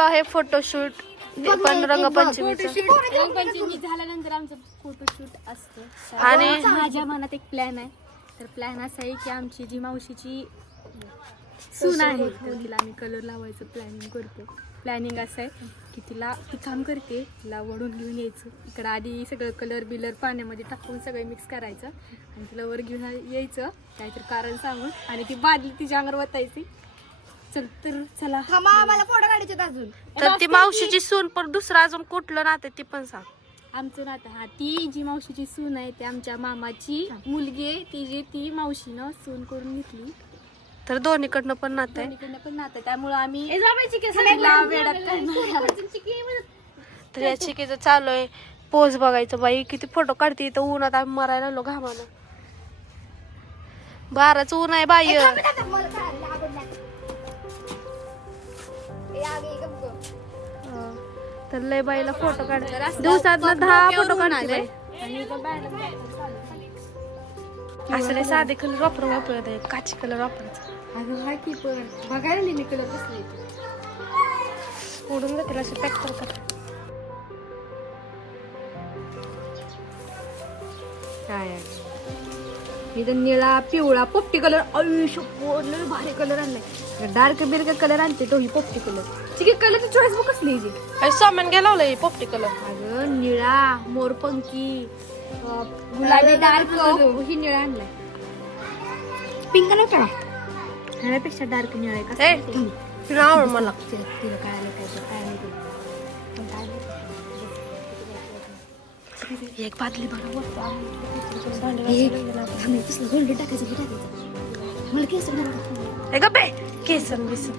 आहे फोटोशूट पण रंगपंचमीचं. रंगपंचमी झाल्यानंतर आमचं फोटोशूट असतं. आणि- माझ्या मनात एक प्लॅन आहे. तर प्लॅन असा आहे की आमची जी मावशीची सून आहे तर तिला आम्ही कलर लावायचं प्लॅनिंग करतो. प्लॅनिंग असं आहे की तिला ती काम करते तिला वडून घेऊन यायचं. इकडं आधी सगळं कलर बिलर पाण्यामध्ये टाकून सगळं मिक्स करायचं आणि तिला वर घेऊन यायचं. काहीतरी कारण सांगून आणि ती बादली तिच्या अंगावर वतायची. चल तर चला. आम्हाला फोटो काढायचे अजून. तर ती मावशीची सून पण दुसरं अजून कुठलं नाते ती पण सांग. आमचं नातं हा ती जी मावशीची सून आहे ती आमच्या मामाची मुलगी आहे ती जी ती मावशीनं सून करून घेतली. तर दोन्हीकडनं पण नातं आहे. दोन्हीकडनं पण नातं त्यामुळं आम्ही तिला वेडात काढणार. तर या चिकीचं चालू आहे. पोज बघायचं बाई किती फोटो काढते तर उन्हात. आम्ही मरायला लागलो घामानं. बाराच ऊन आहे बाई. तर लय बाईला फोटो काढ. दिवसात दहा फोटो असं लय साधे कलर वापरून वापरत आहे काची कलर वापरायचा अगं हा की पण. बघायला मी कलर कसले उडून जातील असे पॅक करतात. इथं निळा पिवळा पोपटी कलर आयुष्य लय भारी कलर आणलाय. डार्क बिर्क कलर आणते तो ही पोपटी कलर ठीक आहे कलरची चॉईस बघ कसली जी काही सामान गेला लावलंय पोपटी कलर अगं निळा मोरपंखी गुलाबी डार्क ही निळा आणलाय. पिंक नाही का ह्यापेक्षा डार्क निळा आहे का? तुला आवड मला. तिला काय एक बादली बरोबर हे, गोल्ड टाकायचं हे टाकायचं मला केस नाही ए गप्पे. केसन बिसन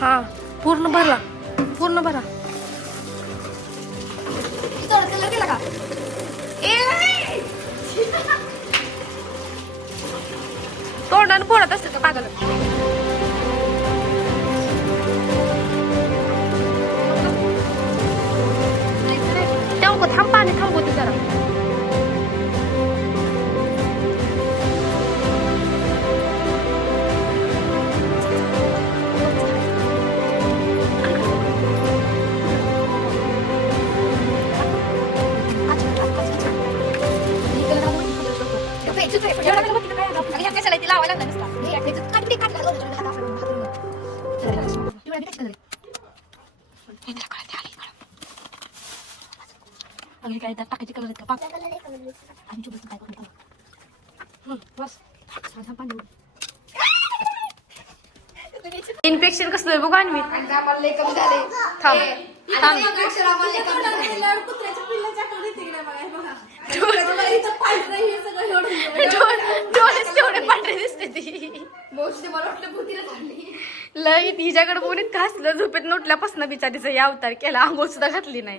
हा पूर्ण भरला. पूर्ण भरा. कलर केला का तोंडाने असते का पागल टाकायचे कलर आहेत का? पाक. आणि चुबचं काय हं, बस. इन्फेक्शन कसलं आहे बघा आणि मी आम्हाला लय कमी झाले. थांब. थांब अक्षर आम्हाला लय कमी झाले डोळे- डोळेच तेवढे पांढरे दिसते ती. मला वाटलं भूतीला झाली लय हिच्याकडे झोपेत नोटल्यापासून बिचारीचा या अवतार केला आंघोळ सुद्धा घातली नाही.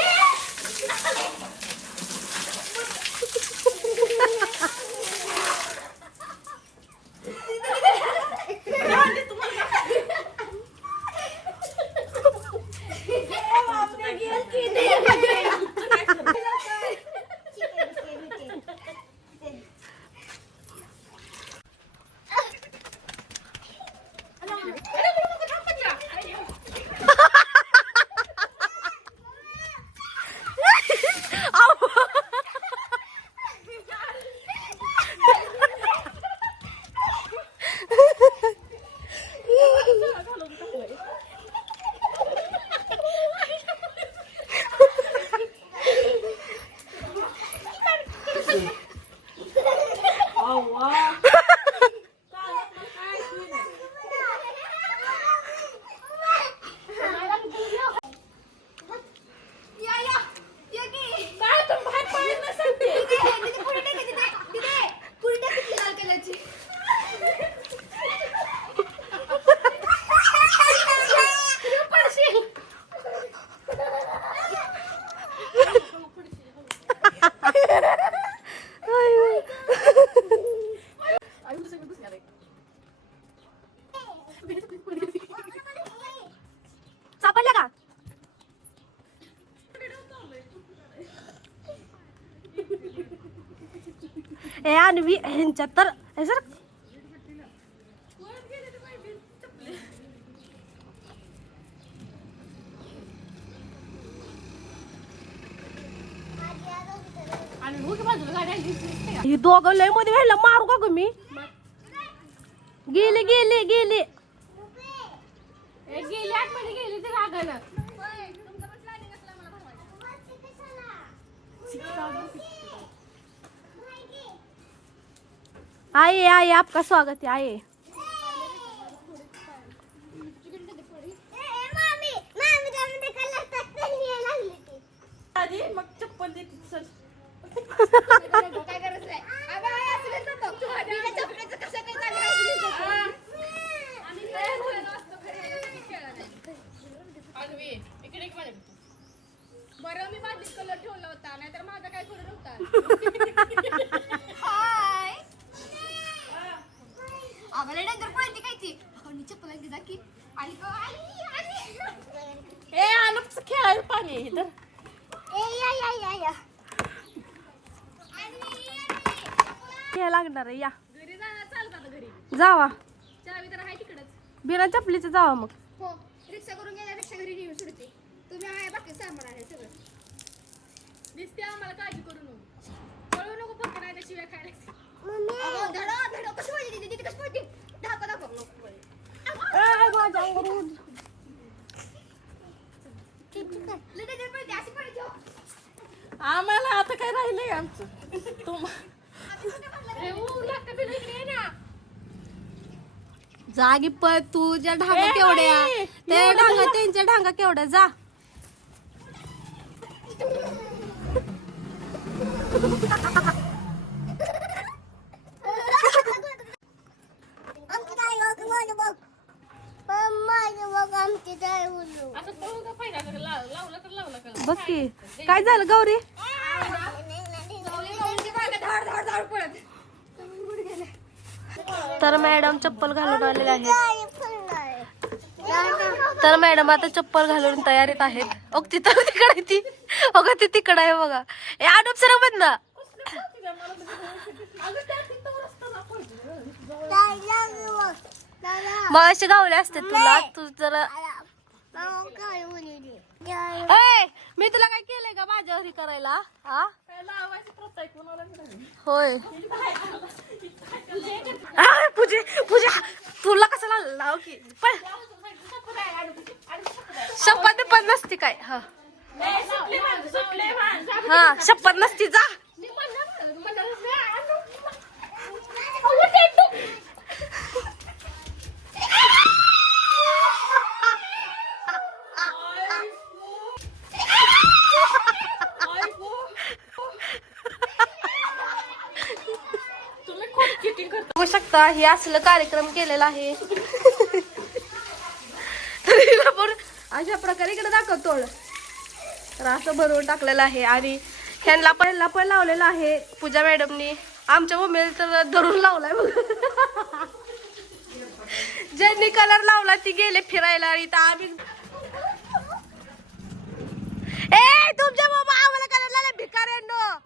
सापडल्या का? ए आणवी ह्यांच्यात तर हे सर ही दोघं लयमध्ये व्हायला मारू का ग मी? गेली गेली गेली. गेली आतमध्ये गेली ते रागानं आपका स्वागत है आइए काय करायचं आहे? बरं मी बादलीत कलर ठेवला होता नाहीतर माझा काय कलर होता हाय. danger पळते काय ती? मी चप्पल आणली जा की. आली गं, आली, आली. ए खेळायला पाणी आहे इथं ए, या, या, या, या. खेळ लागणार आहे या. घरी जाणार चालत आता घरी. जावा. चावी तर आहे तिकडच. बिना चपलीचं जावा मग. हो, रिक्षा करून गेल्या रिक्षा घरी नेऊन सोडते. तुम्ही आहे बाकी सामान आहे सगळं. दिसते आम्हाला काळजी करू नको कळू नको फक्त नाही त्या शिव्या खायला अगं, धडा धडा कशी पळते ती? ती कशी पळते दाखव दाखव लय danger पळते, अशी पळते हो. आम्हाला आता काय राहिलंय आमचं तुम ए, ऊ, लागतं बिलं इकडे ये ना जागी पळ तुझ्या ढांगा केवढ्या. ते ढांगा त्यांच्या ढांगा केवढ्या. जा. बघ. की? काय? झालं गौरी? तर मॅडम चप्पल घालून आलेले आहेत. तर मॅडम आता चप्पल घालून तयारीत आहेत. ओक तिथं तिकडे ती. बघा ती तिकडे आहे बघा. ए आडोप सर ना. मग असे गावले असते तुला. तू जरा मी तुला काय केलंय का माझ्यावर हे करायला? हा? होय. पूजे पूजा तुला कसं लावलं लाव की? पण शपथ पण नसती काय? हा. हा शपथ नसती जा. शकता हे असलं कार्यक्रम केलेला आहे. तर आपण अशा प्रकारे इकडे दाखवतो तर असं भरवून टाकलेलं आहे आणि ह्यांना पण ह्यांना पण लावलेलं आहे पूजा मॅडमनी. आमच्या मम्मीला तर धरून लावलाय बघ. ज्यांनी कलर लावला ती गेले फिरायला आणि आम्ही ए तुमच्या मम्मा आम्हाला कलर लावला भिकाऱ्यांनो.